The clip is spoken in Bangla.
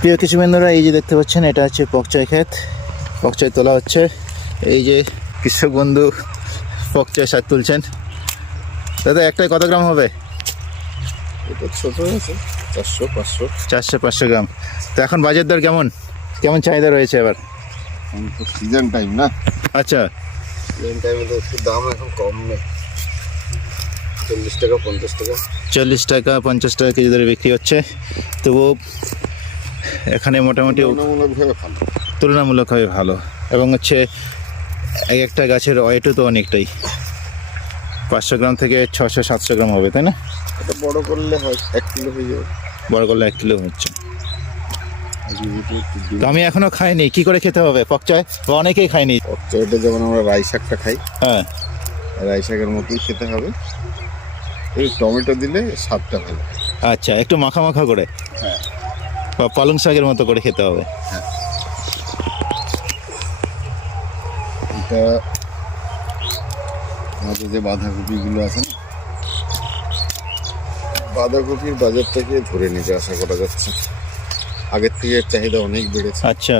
প্রিয় কিছু বন্ধুরা, এই যে দেখতে পাচ্ছেন এটা হচ্ছে পকচাই ক্ষেত। পকচাই তোলা হচ্ছে। এই যে কৃষক বন্ধু পকচাই শাক তুলছেন। দাদা একটাই কত গ্রাম হবে? এটা ছোট আছে 400-500। 400-500 গ্রাম। তো এখন বাজার দর কেমন কেমন চাহিদা রয়েছে এবার? এখন তো সিজন টাইম না, আচ্ছা, সিজন টাইমে তো একটু দাম এখন কম নেই, 40 টাকা 50 টাকা। 40 টাকা 50 টাকা কেজি ধরে বিক্রি হচ্ছে। তবুও এখানে মোটামুটি তুলনামূলকভাবে ভালো। তুলনামূলকভাবে ভালো, এবং হচ্ছে এক একটা গাছের ওয়েটও তো অনেকটাই, 500 গ্রাম থেকে 600-700 গ্রাম হবে, তাই না? এটা বড় করলে হয় 1 কিলো হয়ে যাবে। বড় করলে 1 কিলো হচ্ছে। আর যদি একটু তো আমি এখনো খাইনি, কি করে খেতে হবে পকচাই? বা অনেকেই খাইনি। এটা যেমন আমরা রাই শাকটা খাই, হ্যাঁ, রাই শাকের মতোই খেতে হবে। এই টমেটো দিলে স্বাদটা ভালো। আচ্ছা, একটু মাখা মাখা করে, হ্যাঁ, বা পালং শাকের মতো করে খেতে হবে। এটা আমাদের যে বাঁধাকপিগুলো আছে না, বাঁধাকপির বাজার থেকে ধরে নিতে আশা করা যাচ্ছে। আগের থেকে এর চাহিদা অনেক বেড়েছে। আচ্ছা।